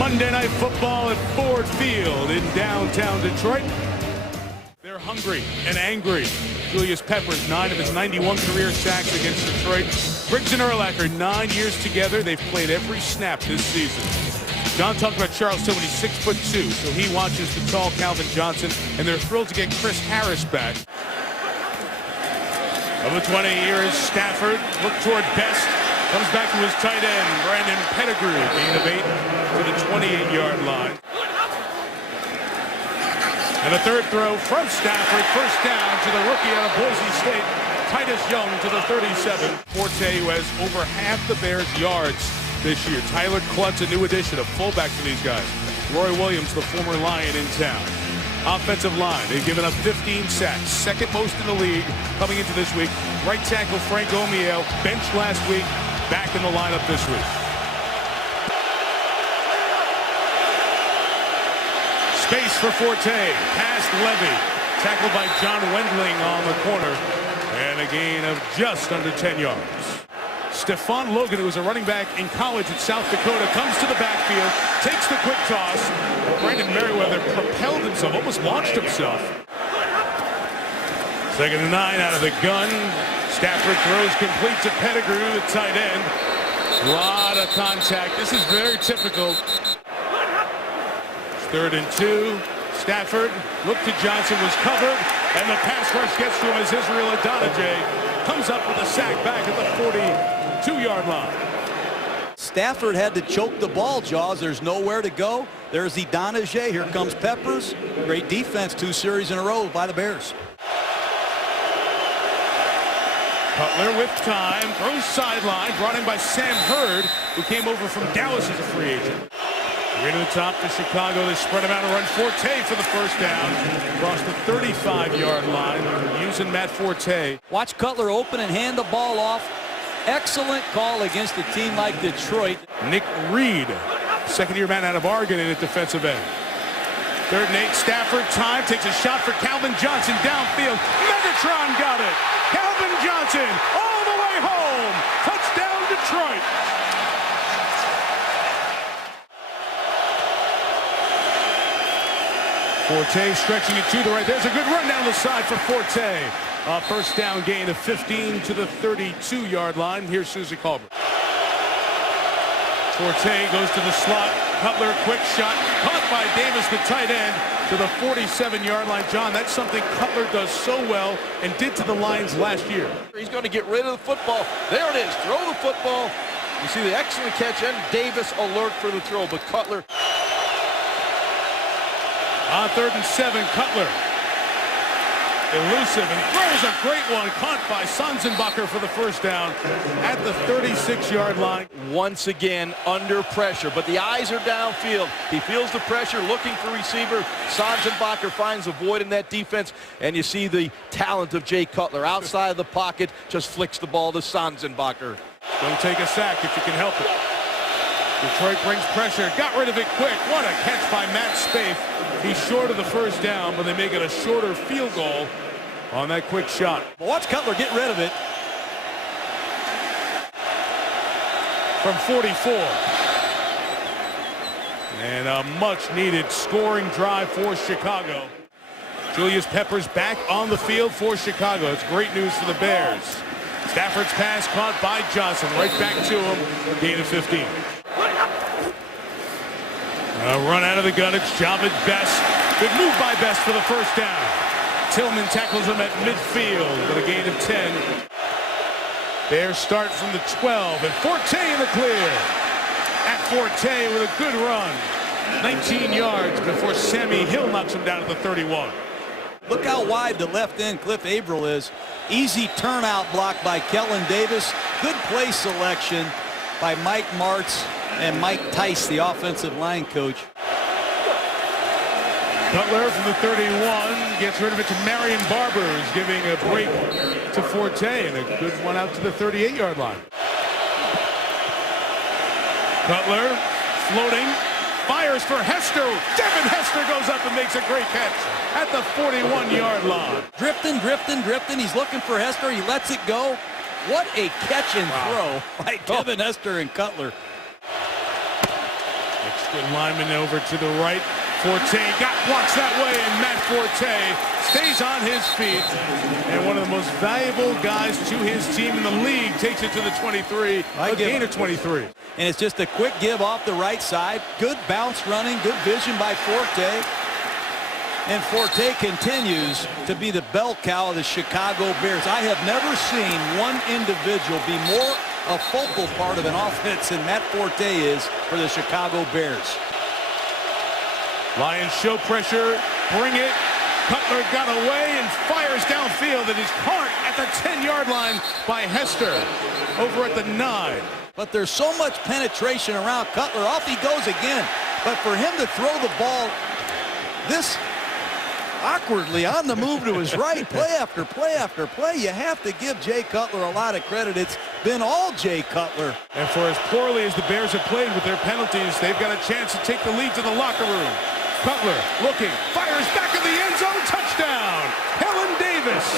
Monday Night Football at Ford Field in downtown Detroit. They're hungry and angry. Julius Peppers, 9 of his 91 career sacks against Detroit. Briggs and Urlacher, 9 years together. They've played every snap this season. John talked about Charles Tillman. He's 6'2", so he watches the tall Calvin Johnson, and they're thrilled to get Chris Harris back. Over 20 years, Stafford look toward Best. Comes back to his tight end, Brandon Pettigrew, gain of 8 to the 28-yard line. And a third throw from Stafford, first down to the rookie out of Boise State, Titus Young to the 37. Forte, who has over half the Bears' yards this year. Tyler Klutz, a new addition, a fullback for these guys. Roy Williams, the former Lion in town. Offensive line, they've given up 15 sacks, second most in the league coming into this week. Right tackle Frank Omiel, benched last week, back in the lineup this week. Space for Forte, past Levy, tackled by John Wendling on the corner, and a gain of just under 10 yards. Stephon Logan, who was a running back in college at South Dakota, comes to the backfield, takes the quick toss. Brandon Merriweather propelled himself, almost launched himself. 2nd and 9 out of the gun. Stafford throws complete to Pettigrew, the tight end. A lot of contact. This is very typical. 3rd and 2. Stafford looked to Johnson, was covered, and the pass rush gets to him as Israel Adonijah comes up with a sack back at the 42-yard line. Stafford had to choke the ball, Jaws. There's nowhere to go. There's Adonijah. Here comes Peppers. Great defense, 2 series in a row by the Bears. Cutler with time, throws sideline, brought in by Sam Hurd, who came over from Dallas as a free agent. Way to the top to Chicago. They spread him out and run Forte for the first down. Across the 35-yard line, using Matt Forte. Watch Cutler open and hand the ball off. Excellent call against a team like Detroit. Nick Reed, second-year man out of Oregon in at defensive end. 3rd and 8, Stafford, time, takes a shot for Calvin Johnson downfield. Megatron got it. Calvin Johnson all the way home. Touchdown, Detroit. Forte stretching it to the right. There's a good run down the side for Forte. First down gain of 15 to the 32-yard line. Here's Susie Colbert. Forte goes to the slot. Cutler, quick shot. Caught by Davis, the tight end, to the 47-yard line. John, that's something Cutler does so well and did to the Lions last year. He's going to get rid of the football. There it is. Throw the football. You see the excellent catch, and Davis alert for the throw, but Cutler. On 3rd and 7, Cutler. Elusive and throws a great one, caught by Sanzenbacher for the first down at the 36-yard line. Once again under pressure, but the eyes are downfield. He feels the pressure, looking for receiver. Sanzenbacher finds a void in that defense, and you see the talent of Jay Cutler outside of the pocket, just flicks the ball to Sanzenbacher. Don't take a sack if you can help it. Detroit brings pressure, got rid of it quick. What a catch by Matt Spaeth. He's short of the first down, but they make it a shorter field goal on that quick shot. Well, watch Cutler get rid of it. From 44. And a much-needed scoring drive for Chicago. Julius Peppers back on the field for Chicago. It's great news for the Bears. Stafford's pass caught by Johnson. Right back to him. Gain of 15. A run out of the gun. It's Javid Best. Good move by Best for the first down. Tillman tackles him at midfield with a gain of 10. Bears start from the 12, and Forte in the clear. At Forte with a good run. 19 yards before Sammy Hill knocks him down at the 31. Look how wide the left end Cliff Averill is. Easy turnout block by Kellen Davis. Good play selection by Mike Martz and Mike Tice, the offensive line coach. Cutler from the 31 gets rid of it to Marion Barber, who's giving a break to Forte, and a good one out to the 38-yard line. Cutler floating, fires for Hester. Devin Hester goes up and makes a great catch at the 41-yard line. Drifting. He's looking for Hester. He lets it go. What a catch and throw by Devin Hester and Cutler. Extra lineman over to the right. Forte got blocks that way, and Matt Forte stays on his feet. And one of the most valuable guys to his team in the league takes it to the 23, a gain of 23. And it's just a quick give off the right side. Good bounce running, good vision by Forte. And Forte continues to be the bell cow of the Chicago Bears. I have never seen one individual be more a focal part of an offense than Matt Forte is for the Chicago Bears. Lions show pressure, bring it. Cutler got away and fires downfield. It is caught at the 10-yard line by Hester over at the 9. But there's so much penetration around Cutler. Off he goes again. But for him to throw the ball this awkwardly on the move to his right, play after play after play, you have to give Jay Cutler a lot of credit. It's been all Jay Cutler. And for as poorly as the Bears have played with their penalties, they've got a chance to take the lead to the locker room. Cutler looking, fires back in the end zone, touchdown, Helen Davis.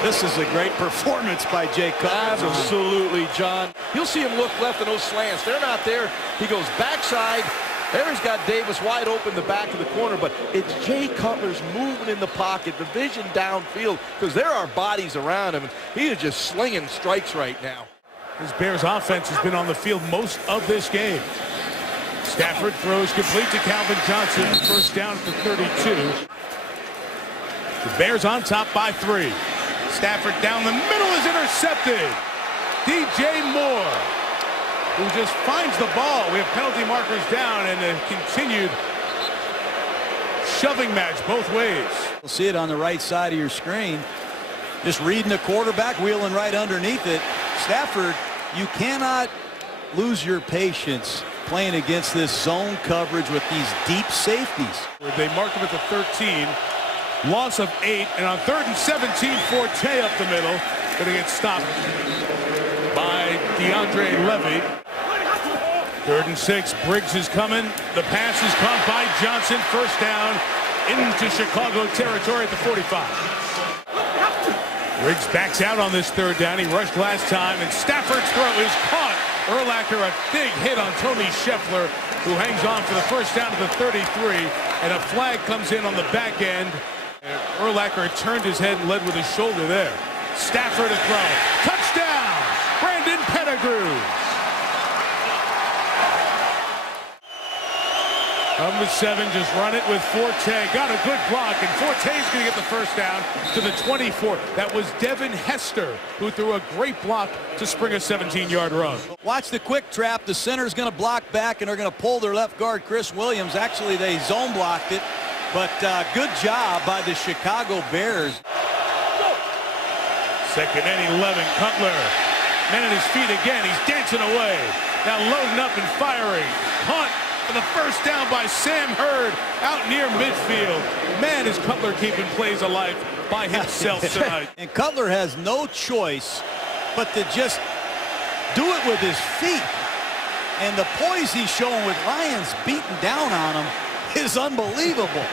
This is a great performance by Jay Cutler. Absolutely, John. You'll see him look left in those slants. They're not there. He goes backside. There he's got Davis wide open the back of the corner, but it's Jay Cutler's movement in the pocket, the vision downfield, because there are bodies around him. He is just slinging strikes right now. This Bears offense has been on the field most of this game. Stafford throws complete to Calvin Johnson. First down for 32. The Bears on top by 3. Stafford down the middle is intercepted. DJ Moore, who just finds the ball. We have penalty markers down and a continued shoving match both ways. You'll see it on the right side of your screen. Just reading the quarterback, wheeling right underneath it. Stafford, you cannot lose your patience playing against this zone coverage with these deep safeties. They mark him at the 13. Loss of 8, and on 3rd and 17, Forte up the middle. Going to get stopped by DeAndre Levy. 3rd and 6, Briggs is coming. The pass is caught by Johnson. First down into Chicago territory at the 45. Briggs backs out on this 3rd down. He rushed last time, and Stafford's throw is caught. Urlacher, a big hit on Tony Scheffler, who hangs on for the first down to the 33, and a flag comes in on the back end. And Urlacher turned his head and led with his shoulder there. Stafford to throw. Touchdown! Brandon Pettigrew. Number 7, just run it with Forte. Got a good block, and Forte's going to get the first down to the 24. That was Devin Hester, who threw a great block to spring a 17-yard run. Watch the quick trap. The center's going to block back, and they're going to pull their left guard, Chris Williams. Actually, they zone blocked it, but good job by the Chicago Bears. 2nd and 11, Cutler. Men at his feet again. He's dancing away. Now loading up and firing. Punt. For the first down by Sam Hurd out near midfield. Man, is Cutler keeping plays alive by himself tonight. And Cutler has no choice but to just do it with his feet. And the poise he's showing with Lions beating down on him is unbelievable.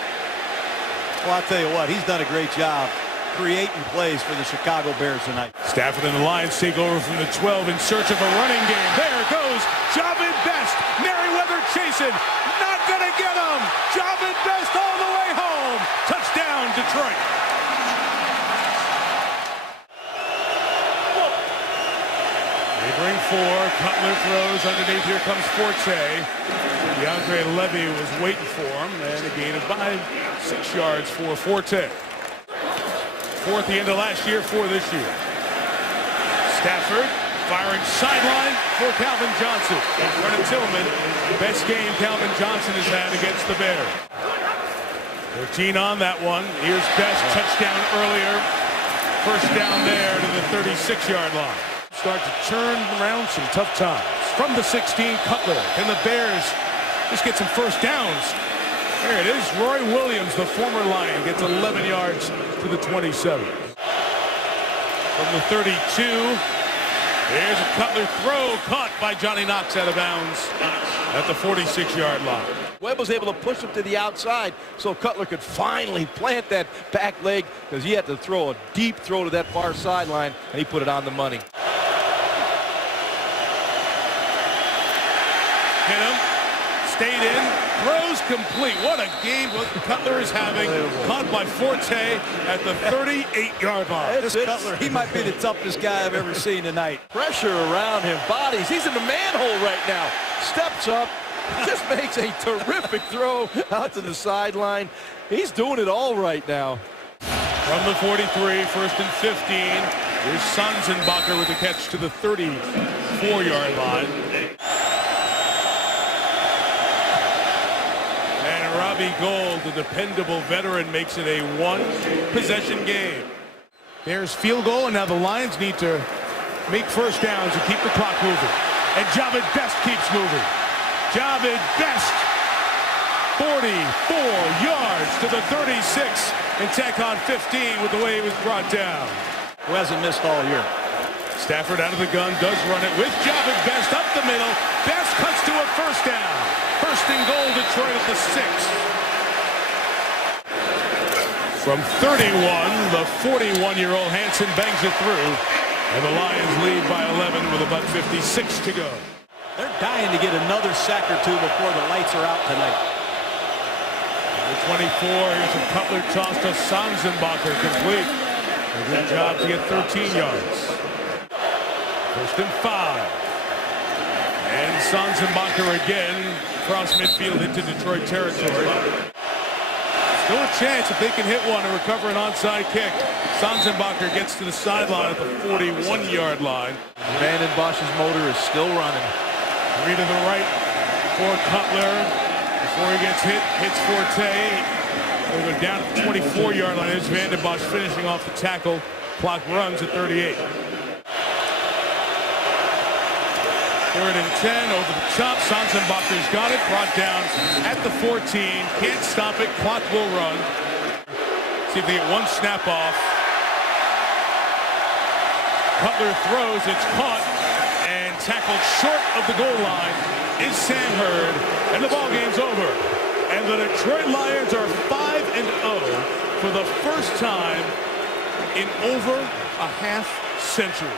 Well, I'll tell you what, he's done a great job creating plays for the Chicago Bears tonight. Stafford and the Lions take over from the 12 in search of a running game. There goes Javin Best. Merriweather chasing. Not going to get him. Javin Best all the way home. Touchdown, Detroit. They bring 4. Cutler throws underneath. Here comes Forte. DeAndre Levy was waiting for him. And a gain of 6 yards for Forte. 4th the end of last year, 4 this year. Stafford firing sideline for Calvin Johnson. Vernon Tillman, best game Calvin Johnson has had against the Bears. 13 on that one. Here's Best, touchdown earlier. First down there to the 36-yard line. Start to turn around some tough times. From the 16, Cutler. Can the Bears just get some first downs? There it is. Roy Williams, the former Lion, gets 11 yards to the 27. From the 32, here's a Cutler throw caught by Johnny Knox out of bounds at the 46-yard line. Webb was able to push him to the outside so Cutler could finally plant that back leg because he had to throw a deep throw to that far sideline, and he put it on the money. Hit him. Stayed in. Throws complete. What a game what Cutler is having. Caught by Forte at the 38-yard line. This Cutler, he might be the toughest guy I've ever seen tonight. Pressure around him, bodies. He's in the manhole right now. Steps up, just makes a terrific throw out to the sideline. He's doing it all right now. From the 43, first and 15. Here's Sanzenbacher with the catch to the 34-yard line. And Robbie Gould, the dependable veteran, makes it a one-possession game. There's field goal, and now the Lions need to make first downs and keep the clock moving. And Javid Best keeps moving. Javid Best, 44 yards to the 36, and tack on 15 with the way he was brought down. Who hasn't missed all year. Stafford out of the gun, does run it with Javid Best up the middle. Best cuts to a first down. First and goal, Detroit at the 6. From 31, the 41-year-old Hansen bangs it through. And the Lions lead by 11 with about 56 to go. They're dying to get another sack or two before the lights are out tonight. The 24, here's a Cutler toss to Sanzenbacher, complete. A good job to get 13 yards. First and 5. And Sanzenbacher again, across midfield into Detroit territory. Still a chance if they can hit one and recover an onside kick. Sanzenbacher gets to the sideline at the 41-yard line. Brandon Bosch's motor is still running. 3 to the right for Cutler. Before he gets hit, hits Forte. They'll go down at the 24-yard line. There's Vanden Bosch finishing off the tackle. Clock runs at 38. Third and 10, over the top. Sanzenbacher's got it, brought down at the 14. Can't stop it, clock will run. See if they get one snap off. Cutler throws, it's caught, and tackled short of the goal line is Sam Hurd, and the ball game's over. And the Detroit Lions are 5-0 for the first time in over a half century.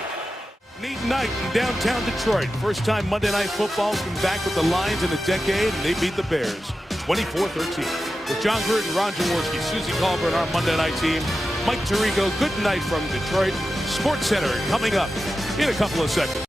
Neat night in downtown Detroit. First time Monday Night Football's been back with the Lions in a decade, and they beat the Bears 24-13. With John Gruden, Ron Jaworski, Susie Colbert, our Monday Night team, Mike Tirico, good night from Detroit. Sports Center coming up in a couple of seconds.